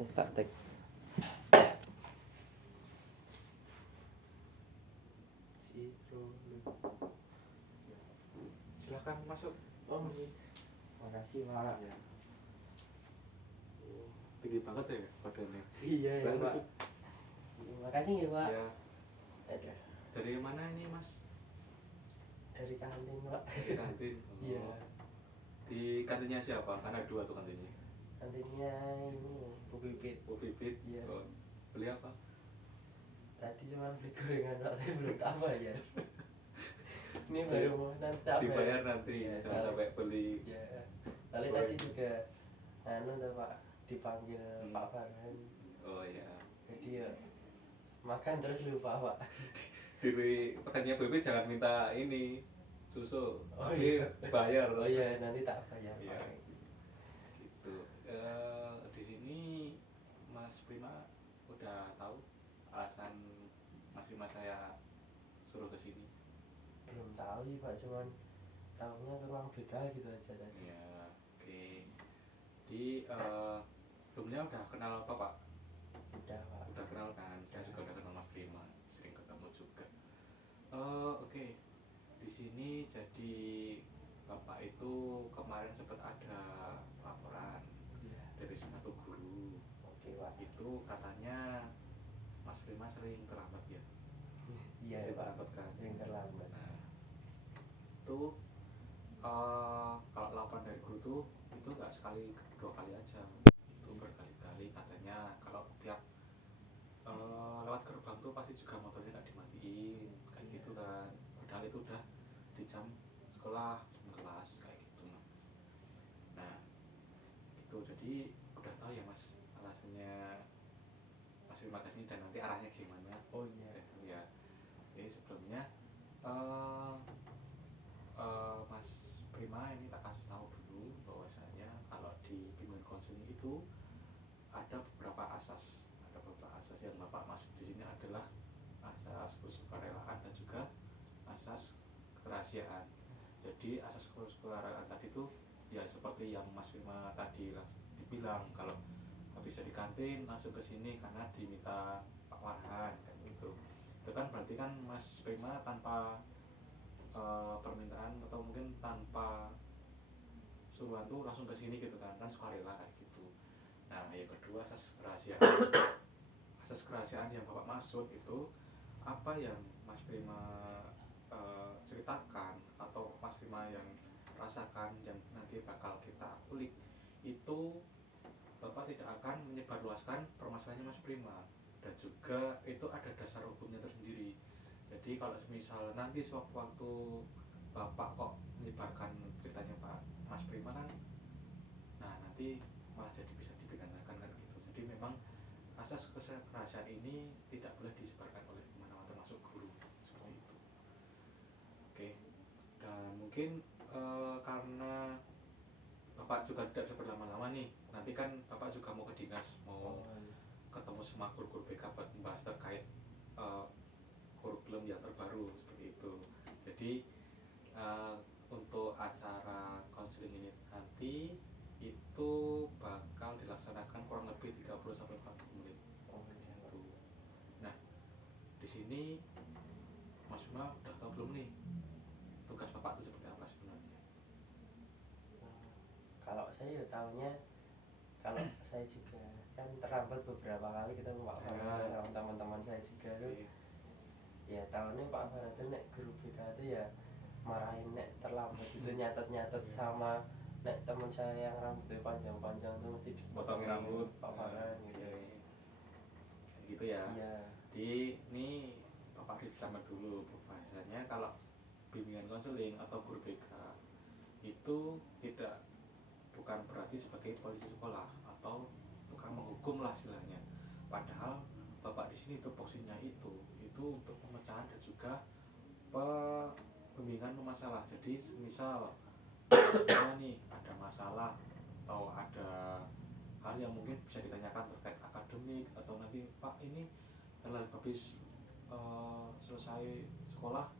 Wis tak tek. Silakan masuk. Oh, makasih Pak. Ya. Tinggi banget ya badannya. Iya ya Pak. Makasih ya Pak. Ya. Ada. Dari mana ini Mas? Dari kantin Pak. Dari kantin. Iya. Di kantinnya siapa? Kan ada 2 tuh kantinnya. Kantinnya ini Bu Pipit. Bu Pipit. Iya. Oh, beli apa? Tadi cuma beli gorengan Pak, tapi belum apa ya. Ini baru mau nanti dibayar nanti, iya, jangan sampai beli. Ya. Tadi juga tuh Pak dipanggil Pak Farhan. Oh ya. Jadi ya makan terus lupa Pak. Di pekannya Bebe jangan minta ini susu, Oh, tapi iya. bayar. Oh iya, nanti tak bayar. Iya. Pak. Gitu. Di sini Mas Prima udah tahu alasan Mas Prima saya suruh ke sini. Belum tahu sih Pak, cuman tahunya ke ruang BK gitu aja tadi. Ya, oke. Di sebelumnya udah kenal Bapak? Udah Pak. Udah kenal kan? Saya juga udah kenal Mas Prima, sering ketemu juga. Oke. Di sini jadi Bapak itu kemarin sempat ada laporan dari satu guru. Oke Pak. Itu katanya Mas Prima sering terlambat ya? Iya Sering Pak. terlambat kan? Sering terlambat. Nah, itu kalau laporan dari guru tuh itu nggak sekali 2 kali aja, itu berkali-kali. Katanya kalau tiap lewat gerbang tuh pasti juga motornya nggak dimatiin kayak gitu kan, padahal itu udah di jam sekolah, jam kelas kayak gitu Mas. Nah itu jadi udah tahu ya Mas alasannya Mas terima kasih dan nanti arahnya gimana. Oh iya. Ya. Jadi sebelumnya Mas Prima ini tak kasih tahu dulu bahwasanya kalau di bimbingan konseling itu ada beberapa asas yang Bapak masuk di sini adalah asas kesukarelaan dan juga asas kerahasiaan. Jadi asas kesukarelaan tadi itu ya seperti yang Mas Prima tadi dibilang, kalau habis dari kantin langsung ke sini karena diminta Pak Farhan kan gitu. Itu kan berarti kan Mas Prima tanpa permintaan atau mungkin tanpa suruhan tuh langsung ke sini gitu kan sukarela kayak gitu. Nah yang kedua asas kerahasiaan. Asas kerahasiaan yang Bapak maksud itu apa yang Mas Prima ceritakan atau Mas Prima yang rasakan yang nanti bakal kita ulik itu Bapak tidak akan menyebarluaskan permasalahannya Mas Prima, dan juga itu ada dasar hukumnya tersendiri. Jadi kalau misal nanti sewaktu-waktu Bapak kok menyebarkan ceritanya Pak Mas Prima kan, nah nanti malah jadi bisa dipidanakan kan gitu. Jadi memang asas kerahasiaan ini tidak boleh disebarkan oleh mana-mana termasuk guru seperti itu. Oke. Dan mungkin karena Bapak juga tidak bisa berlama-lama nih, nanti kan Bapak juga mau ke dinas, mau ketemu sama guru-guru BK buat membahas terkait kurikulum yang terbaru seperti itu. Jadi untuk acara konseling ini nanti itu bakal dilaksanakan kurang lebih 30-40 menit. Gitu. Nah, di sini Mas Prima udah tahu belum nih tugas Bapak itu seperti apa sebenarnya? Kalau saya ya tahunya, kalau saya juga kan terlambat beberapa kali ketemu Pak Farhan sama teman-teman saya juga tuh. Ya tahunnya Pak Farhan itu nek guru BK itu ya marahin nek terlambat itu nyatet sama nek teman saya yang rambutnya panjang-panjang tuh mesti potong rambut Pak Farhan gitu. Gitu ya. Iya. Di ini Bapak diselamat dulu bahasanya kalau bimbingan konseling atau guru BK itu bukan berarti sebagai polisi sekolah atau tukang menghukum lah istilahnya. Padahal Bapak di sini itu posisinya itu untuk pemecahan dan juga pembimbingan masalah. Jadi misal nih ada masalah atau ada hal yang mungkin bisa ditanyakan terkait akademik, atau nanti Pak ini setelah habis selesai sekolah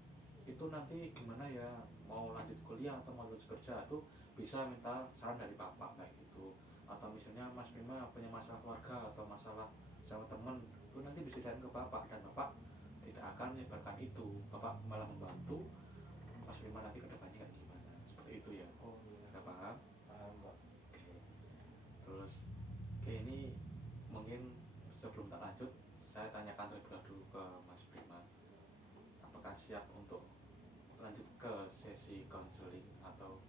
itu nanti gimana ya, mau lanjut kuliah atau mau lanjut kerja, itu bisa minta saran dari Bapak kayak gitu. atau misalnya Mas Bima punya masalah keluarga atau masalah sama temen, itu nanti bisa dilihat ke bapak, dan bapak tidak akan menyebarkan itu, bapak malah membantu Mas Bima nanti ke depannya kayak gimana, seperti itu ya. Oh iya, Nggak paham? paham Pak. Oke. Terus oke, ini mungkin sebelum tak lanjut, saya tanyakan terlebih dahulu ke Mas Bima, apakah siap untuk lanjut ke sesi konseling atau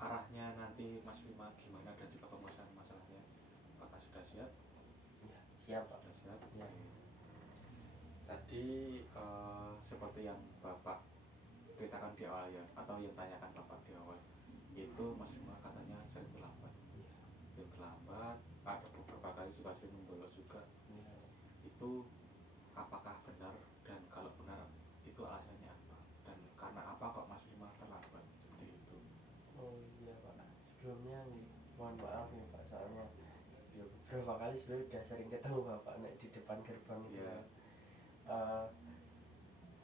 arahnya nanti Mas Bima gimana dan juga pemecahan masalahnya, apakah sudah siap? Ya, siap Pak. Sudah siap? Ya. Oke. Tadi seperti yang Bapak ceritakan di awal ya, atau yang tanyakan Bapak di awal, itu Mas Bima katanya sering terlambat. Iya. Sering terlambat, ada beberapa kali juga sering membolos juga. Iya. Itu apakah benar, dan kalau benar itu alasannya apa, dan karena apa kok Mas Bima terlambat seperti itu? Oh iya Pak, sebelumnya nih, mohon maaf nih Pak, soalnya ya beberapa kali sebenarnya udah sering ketemu Bapak nek di depan gerbang itu. Iya.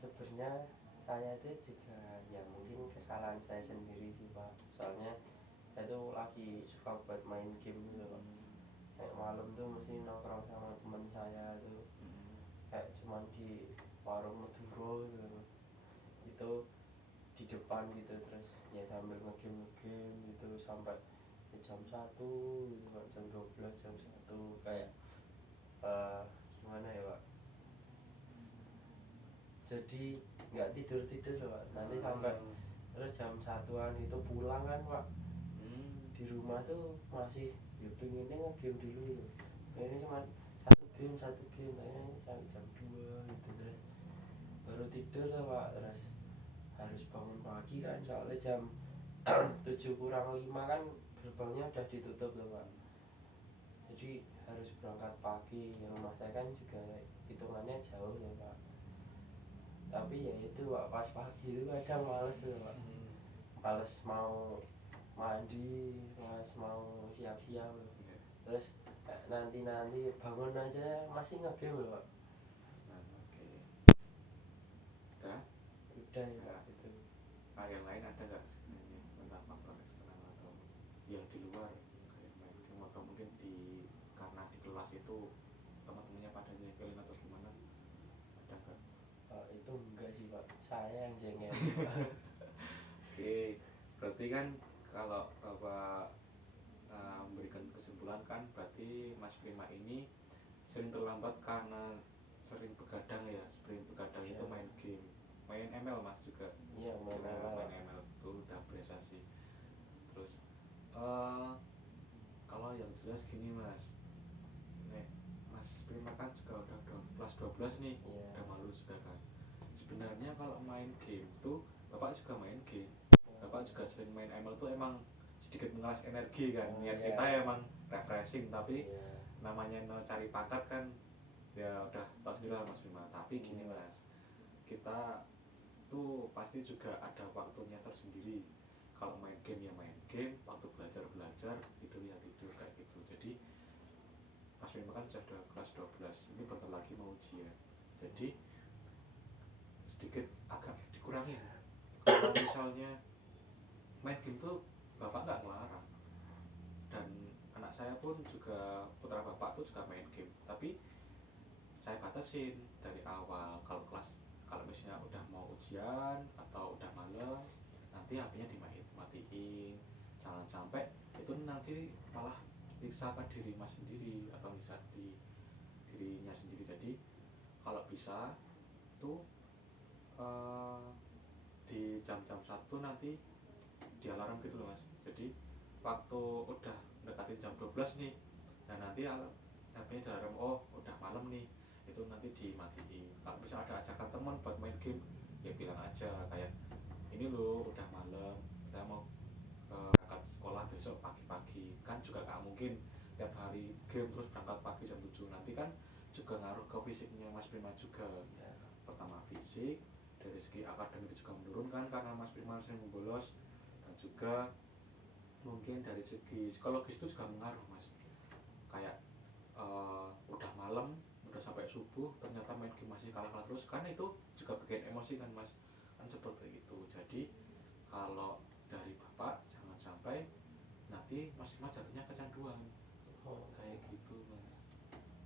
Sebenarnya saya itu juga ya mungkin kesalahan saya sendiri sih Pak, soalnya saya tuh lagi suka buat main game gitu Pak. Kayak malam tuh mesti nongkrong sama teman saya tuh, kayak cuman di warung Maduro gitu, itu di depan gitu, terus ya sambil ngegame gitu sampai jam 1 gitu Pak, jam 12, jam 1, kayak gimana ya Pak, jadi nggak tidur loh Pak, nanti sampai terus jam 1-an itu pulang kan Pak, di rumah tuh masih ya pengennya ngegame dulu gitu, ini cuma satu game kayaknya sampai jam 2 gitu, terus baru tidur lah Pak, terus harus bangun pagi kan soalnya jam 7 kurang 5 kan gerbangnya udah ditutup loh Pak, jadi harus berangkat pagi. Rumah saya kan juga hitungannya jauh ya Pak, tapi ya itu Pak, pas pagi itu kadang males tuh Pak, males mau mandi, males mau siap-siap, terus nanti bangun aja masih ngegame loh Pak. Oke. Udah? Udah ya Pak itu. Yang lain ada nggak sebenarnya tentang faktor eksternal atau yang di luar kayak main game, atau mungkin karena di kelas itu teman-temannya pada nyekelin atau gimana, ada nggak? Itu enggak sih Pak, saya yang jengkel. Oke, berarti kan kalau Bapak memberikan kesimpulan kan berarti Mas Prima ini sering terlambat karena sering begadang ya. Sering begadang itu main game, main ML Mas juga. Iya, main ML itu udah biasa sih. Terus kalau yang jelas gini Mas, nek Mas Prima kan juga udah kelas 12 nih, udah malu juga kan. Sebenarnya kalau main game tuh Bapak juga main game, Bapak juga sering main ML tuh emang sedikit menguras energi kan. Niat kita emang refreshing, tapi namanya cari pangkat kan ya udah tau sendiri lah Mas Bima. Tapi gini Mas, kita tuh pasti juga ada waktunya tersendiri. Kalau main game ya main game, waktu belajar tidur ya tidur kayak gitu. Jadi Mas Bima kan sudah kelas 12, ini bentar lagi mau ujian, jadi sedikit agak dikurangi. Kalau misalnya main game tuh Bapak nggak ngelarang, dan anak saya pun juga, putra Bapak tuh juga main game, tapi saya batasin dari awal. Kalau misalnya udah mau ujian atau udah malam, nanti HP-nya dimatiin. Jangan sampai itu nanti malah nyiksa ke diri Mas sendiri atau nyiksa di dirinya sendiri. Jadi kalau bisa tuh di jam-jam 1 nanti di alarm gitu loh Mas. Jadi waktu udah mendekatin jam 12 nih, dan nanti HP-nya di alarm, oh udah malam nih, itu nanti dimatiin. Kalau bisa ada ajakan teman buat main game, ya bilang aja kayak ini loh udah malam, saya mau berangkat sekolah besok pagi-pagi. Kan juga gak mungkin tiap hari game terus berangkat pagi jam 7, nanti kan juga ngaruh ke fisiknya Mas Prima juga. Pertama fisik, dari segi akademik juga menurun kan karena Mas Prima sering membolos, dan juga mungkin dari segi psikologis itu juga mengaruh Mas. Kayak udah malam, udah sampai subuh, ternyata main game masih kalah terus, kan itu juga bikin emosi kan Mas, kan seperti itu. Jadi kalau dari Bapak jangan sampai nanti Mas Prima jatuhnya kecanduan kayak gitu Mas.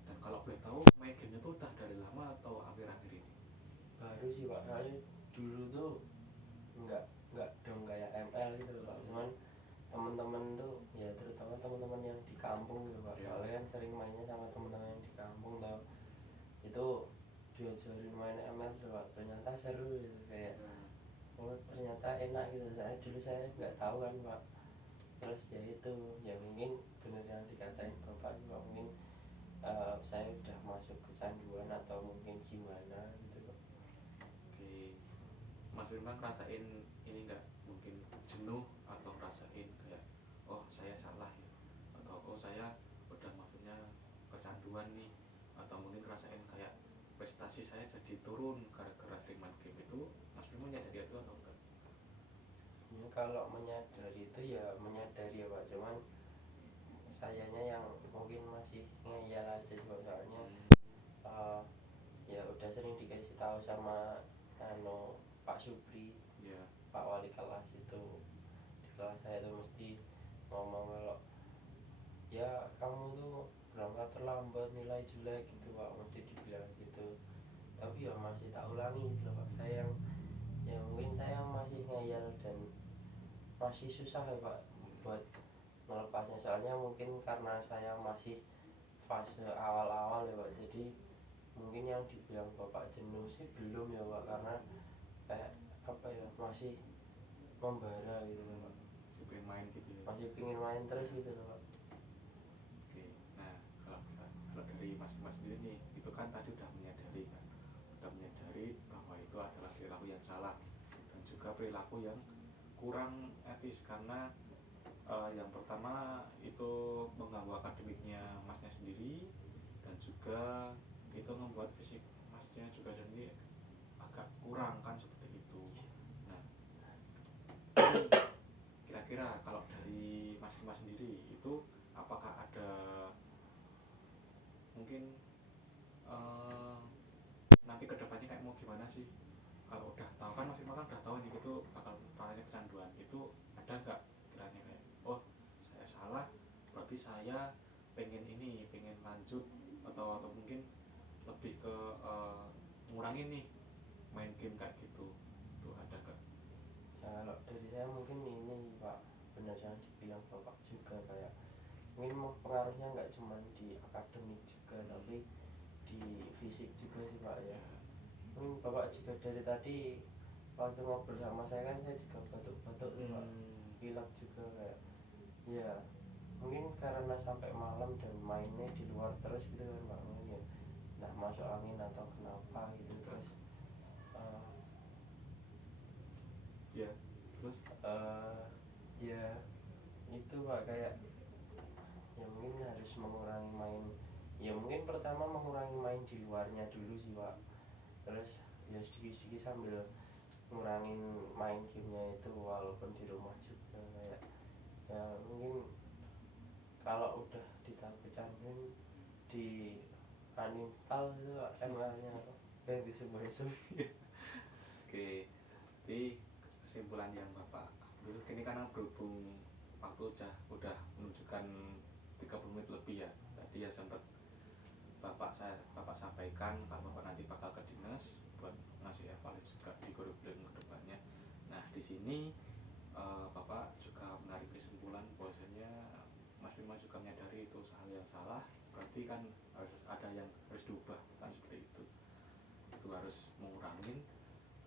Dan kalau boleh tahu main gamenya tuh udah dari lama atau akhir-akhir ini? Baru sih Pak, soalnya dulu tuh nggak dong kayak ML gitu loh Pak, cuman teman-teman tuh ya terutama teman-teman yang di kampung gitu Pak, Ya. soalnya kan sering mainnya sama teman-teman yang di kampung tau, itu diajarin main ML tuh Pak, ternyata seru gitu, kayak oh ternyata enak gitu. Saya dulu saya nggak tahu kan Pak, terus ya itu ya mungkin bener yang dikatain Bapak juga, mungkin saya udah masuk kecanduan atau mungkin gimana gitu Pak. Oke, Mas Prima ngerasain ini nggak, mungkin jenuh atau ngerasain kayak oh saya salah ya, atau oh saya udah maksudnya kecanduan nih, atau mungkin ngerasain kayak prestasi saya jadi turun gara-gara sering main game itu, Mas Prima nyadari itu atau enggak? Ya, kalau menyadari itu ya menyadari ya Pak, cuman sayanya yang mungkin masih ngeyel aja sih Pak, soalnya ya udah sering dikasih tahu sama Pak Supri, Ya. Pak Wali kelas itu, di kelas saya itu mesti ngomong kalau ya kamu tuh berangkat terlambat, nilai jelek gitu Pak, mesti dibilang gitu. Tapi ya masih tak ulangi gitu Pak, saya yang ya mungkin saya masih ngeyel dan masih susah ya Pak buat melepasnya, soalnya mungkin karena saya masih fase awal-awal ya Pak, jadi mungkin yang dibilang Bapak jenuh sih belum ya Pak, karena kayak apa ya, masih membara gitu loh Pak, Masih pengen main gitu ya. masih pingin main terus gitu loh Pak. Oke, nah kalau dari Mas sendiri nih, itu kan tadi udah menyadari kan, udah menyadari bahwa itu adalah perilaku yang salah dan juga perilaku yang kurang etis, karena yang pertama itu mengganggu akademiknya Masnya sendiri, dan juga itu membuat fisik Masnya juga sendiri agak kurang kan, seperti itu. Nah, kira-kira kalau dari Mas sendiri itu apakah ada mungkin nanti kedepannya kayak mau gimana sih, kalau udah tahu kan Mas kan udah tahu nih itu bakal parahnya kecanduan, itu ada nggak kiranya kayak oh saya salah berarti saya pengen ini, pengen lanjut, atau mungkin lebih ke ngurangin nih main game kayak gitu, tuh ada nggak? Ya kalau dari saya mungkin ini Pak, benar yang dibilang Bapak juga, kayak mungkin pengaruhnya nggak cuma di akademik juga tapi di fisik juga sih Pak ya. Mungkin Bapak juga dari tadi waktu ngobrol sama saya kan saya juga batuk-batuk nih Pak, pilek juga kayak ya mungkin karena sampai malam dan mainnya di luar terus gitu kan Pak, mungkin ya nah masuk angin atau kenapa gitu. Terus Ya terus ya itu Pak, kayak ya mungkin harus mengurangi main, ya mungkin pertama mengurangi main di luarnya dulu sih Pak, terus ya sedikit-sedikit sambil ngurangin main gamenya itu walaupun di rumah juga, kayak ya mungkin kalau udah ditahu kecanduan di uninstall itu ML-nya kayak disebut-sebut. oke, jadi kesimpulan yang Bapak ambil ini karena berhubung waktu udah menunjukkan 30 menit lebih ya, tadi ya sempat Bapak sampaikan kalau Bapak nanti bakal ke dinas buat ngasih evaluasi juga di kurikulum kedepannya. Nah di sini Bapak juga menarik kesimpulan bahwasanya Mas Bima juga menyadari itu hal yang salah, berarti kan harus ada yang harus diubah kan, seperti itu harus mengurangin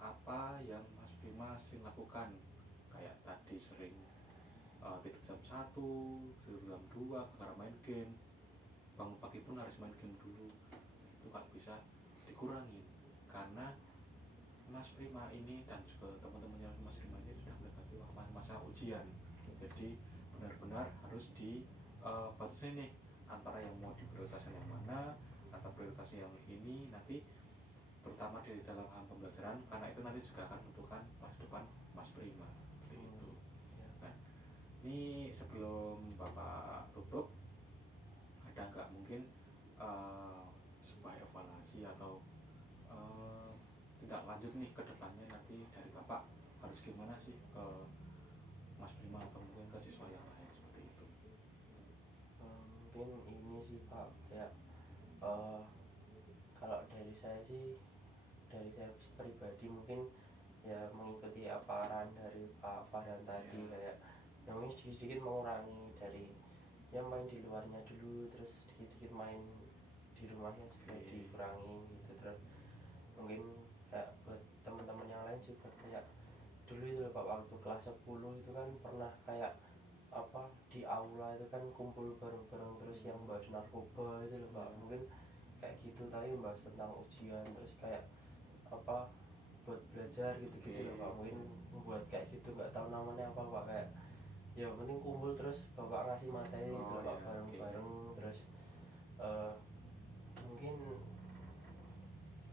apa yang Mas Bima sering lakukan, kayak tadi sering tidur jam 1, tidur jam 2 karena main game, bangun pagi pun harus main game dulu, itu kan bisa dikurangi, karena Mas Prima ini dan juga teman-temannya Mas Prima ini sudah mendekati masa ujian, jadi benar-benar harus dibatasi nih antara yang mau diprioritaskan yang mana, atau prioritasnya yang ini nanti, terutama di dalam hal pembelajaran, karena itu nanti juga akan menentukan masa depan Mas Prima, seperti itu. Nah ini sebelum Bapak tutup, ada nggak mungkin sebuah evaluasi atau tidak lanjut nih ke depannya nanti dari Bapak harus gimana sih ke Mas Bima atau mungkin ke siswa yang lain, seperti itu? mungkin ini sih Pak, kayak eh, kalau dari saya sih, dari saya pribadi mungkin ya mengikuti apa arahan dari Pak Farhan tadi, kayak yang mungkin sedikit-sedikit mengurangi dari ya main di luarnya dulu, terus sedikit-sedikit main di rumahnya juga dikurangi gitu. Terus mungkin kayak buat teman-teman yang lain juga kayak dulu itu loh Pak, waktu kelas 10 itu kan pernah kayak apa di aula itu kan kumpul bareng-bareng terus yang bahas narkoba itu loh Pak, mungkin kayak gitu, tapi bahas tentang ujian terus kayak apa buat belajar gitu-gitu loh Pak, mungkin membuat kayak gitu, nggak tahu namanya apa Pak, kayak ya penting kumpul terus bapak ngasih materi gitu loh Pak, bareng-bareng. Terus mungkin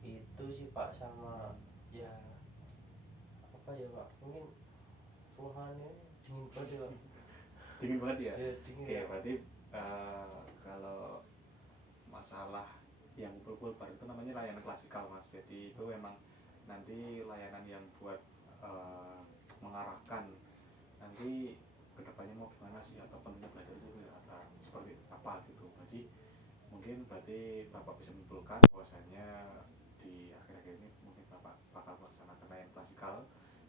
itu sih Pak, sama ya apa ya Pak, mungkin suasananya dingin banget ya Pak. Dingin banget ya? Ya dingin. Oke, berarti kalau masalah yang kumpul bareng itu namanya layanan klasikal Mas. Jadi itu memang nanti layanan yang buat mengarahkan nanti kedepannya mau gimana sih, atau pentingnya belajar itu atau seperti apa gitu. Jadi mungkin berarti Bapak bisa menyimpulkan bahwasanya di akhir-akhir ini mungkin Bapak bakal melaksanakan layanan klasikal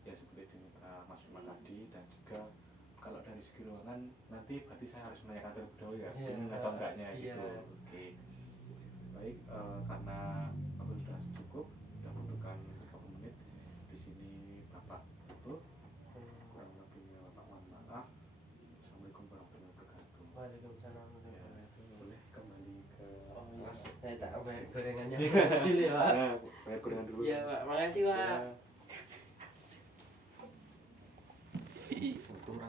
ya seperti diminta Mas Bima tadi. Dan juga kalau dari segi ruangan nanti berarti saya harus menanyakan terlebih dahulu ya, ini atau enggaknya gitu. Oke. Baik, karena waktu sudah cukup, sudah membutuhkan 30 menit. Di sini Bapak tutup. Kurang lebihnya Bapak mohon maaf. Assalamualaikum warahmatullahi wabarakatuh. Waalaikumsalam warahmatullahi wabarakatuh. Boleh kembali ke Mas. Saya tak bayar gorengannya dulu ya Pak. Nah, bayar gorengan dulu. Iya Pak, makasih Pak. Untung